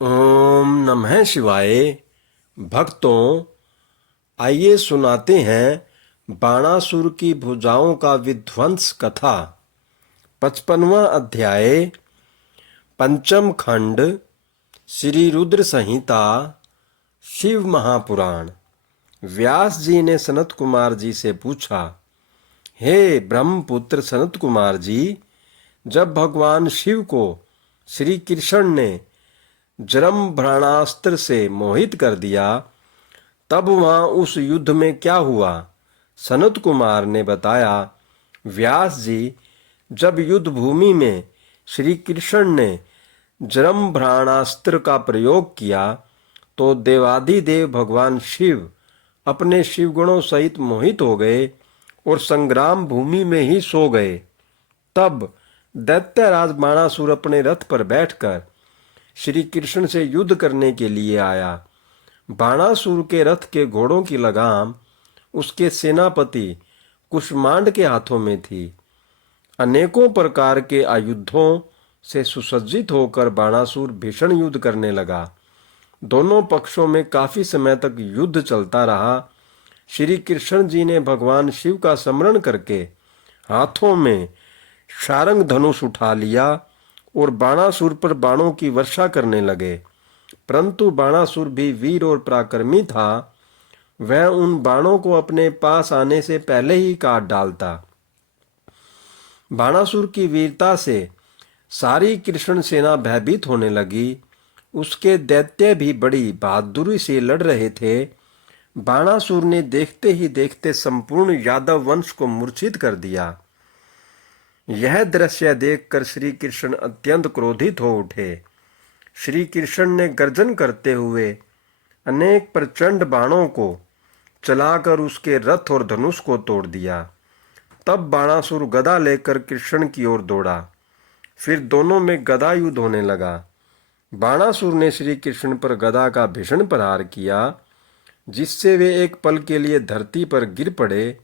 ओम नमः शिवाय। भक्तों, आइए सुनाते हैं बाणासुर की भुजाओं का विध्वंस कथा। 55वां अध्याय, पंचम खंड, श्री रुद्र संहिता, शिव महापुराण। व्यास जी ने सनत कुमार जी से पूछा, हे ब्रह्मपुत्र सनत कुमार जी, जब भगवान शिव को श्री कृष्ण ने जरम्भणास्त्र से मोहित कर दिया, तब वहां उस युद्ध में क्या हुआ? सनत कुमार ने बताया, व्यास जी, जब युद्ध भूमि में श्री कृष्ण ने जरम्भणास्त्र का प्रयोग किया तो देवाधिदेव भगवान शिव अपने शिवगुणों सहित मोहित हो गए और संग्राम भूमि में ही सो गए। तब दैत्यराज बाणासुर अपने रथ पर बैठकर श्री कृष्ण से युद्ध करने के लिए आया। बाणासुर के रथ के घोड़ों की लगाम उसके सेनापति कुष्मांड के हाथों में थी। अनेकों प्रकार के आयुधों से सुसज्जित होकर बाणासुर भीषण युद्ध करने लगा। दोनों पक्षों में काफी समय तक युद्ध चलता रहा। श्री कृष्ण जी ने भगवान शिव का स्मरण करके हाथों में शारंग धनुष उठा लिया और बाणासुर पर बाणों की वर्षा करने लगे। परंतु बाणासुर भी वीर और पराक्रमी था। वह उन बाणों को अपने पास आने से पहले ही काट डालता। बाणासुर की वीरता से सारी कृष्ण सेना भयभीत होने लगी। उसके दैत्य भी बड़ी बहादुरी से लड़ रहे थे। बाणासुर ने देखते ही देखते संपूर्ण यादव वंश को मूर्छित कर दिया। यह दृश्य देखकर श्री कृष्ण अत्यंत क्रोधित हो उठे। श्री कृष्ण ने गर्जन करते हुए अनेक प्रचंड बाणों को चलाकर उसके रथ और धनुष को तोड़ दिया। तब बाणासुर गदा लेकर कृष्ण की ओर दौड़ा। फिर दोनों में गदा युद्ध होने लगा। बाणासुर ने श्री कृष्ण पर गदा का भीषण प्रहार किया, जिससे वे एक पल के लिए धरती पर गिर पड़े,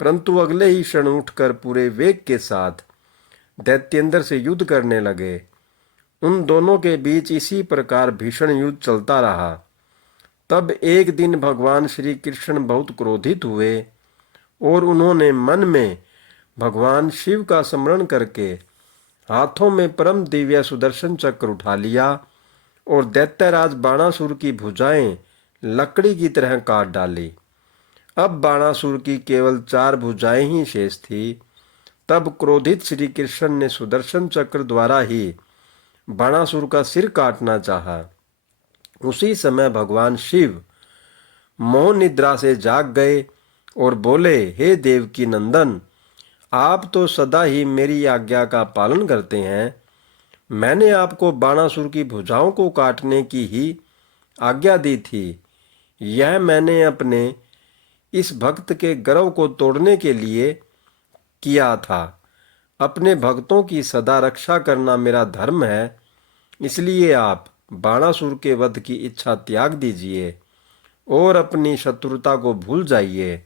परंतु अगले ही क्षण उठकर पूरे वेग के साथ दैत्येंद्र से युद्ध करने लगे। उन दोनों के बीच इसी प्रकार भीषण युद्ध चलता रहा। तब एक दिन भगवान श्री कृष्ण बहुत क्रोधित हुए और उन्होंने मन में भगवान शिव का स्मरण करके हाथों में परम दिव्य सुदर्शन चक्र उठा लिया और दैत्यराज बाणासुर की भुजाएं लकड़ी की तरह काट डाली। अब बाणासुर की केवल 4 भुजाएं ही शेष थी। तब क्रोधित श्री कृष्ण ने सुदर्शन चक्र द्वारा ही बाणासुर का सिर काटना चाहा। उसी समय भगवान शिव मोह निद्रा से जाग गए और बोले, हे देवकी नंदन, आप तो सदा ही मेरी आज्ञा का पालन करते हैं। मैंने आपको बाणासुर की भुजाओं को काटने की ही आज्ञा दी थी। यह मैंने अपने इस भक्त के गर्व को तोड़ने के लिए किया था। अपने भक्तों की सदा रक्षा करना मेरा धर्म है। इसलिए आप बाणासुर के वध की इच्छा त्याग दीजिए और अपनी शत्रुता को भूल जाइए।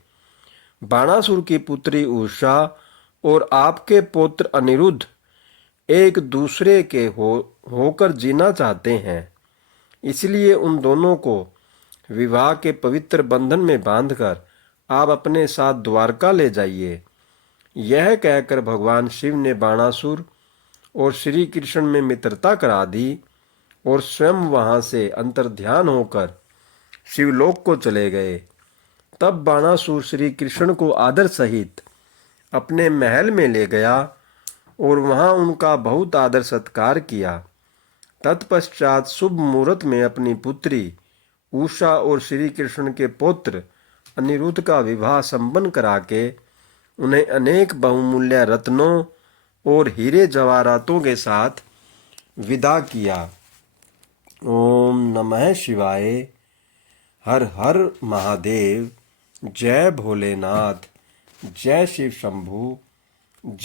बाणासुर की पुत्री उषा और आपके पुत्र अनिरुद्ध एक दूसरे के होकर जीना चाहते हैं। इसलिए उन दोनों को विवाह के पवित्र बंधन में बांधकर आप अपने साथ द्वारका ले जाइए। यह कहकर भगवान शिव ने बाणासुर और श्री कृष्ण में मित्रता करा दी और स्वयं वहां से अंतर्ध्यान होकर शिवलोक को चले गए। तब बाणासुर श्री कृष्ण को आदर सहित अपने महल में ले गया और वहां उनका बहुत आदर सत्कार किया। तत्पश्चात शुभ मुहूर्त में अपनी पुत्री उषा और श्री कृष्ण के पुत्र अनिरुद्ध का विवाह संपन्न करा के उन्हें अनेक बहुमूल्य रत्नों और हीरे जवाहरातों के साथ विदा किया। ओम नमः शिवाय। हर हर महादेव। जय भोलेनाथ। जय शिव शंभु। जय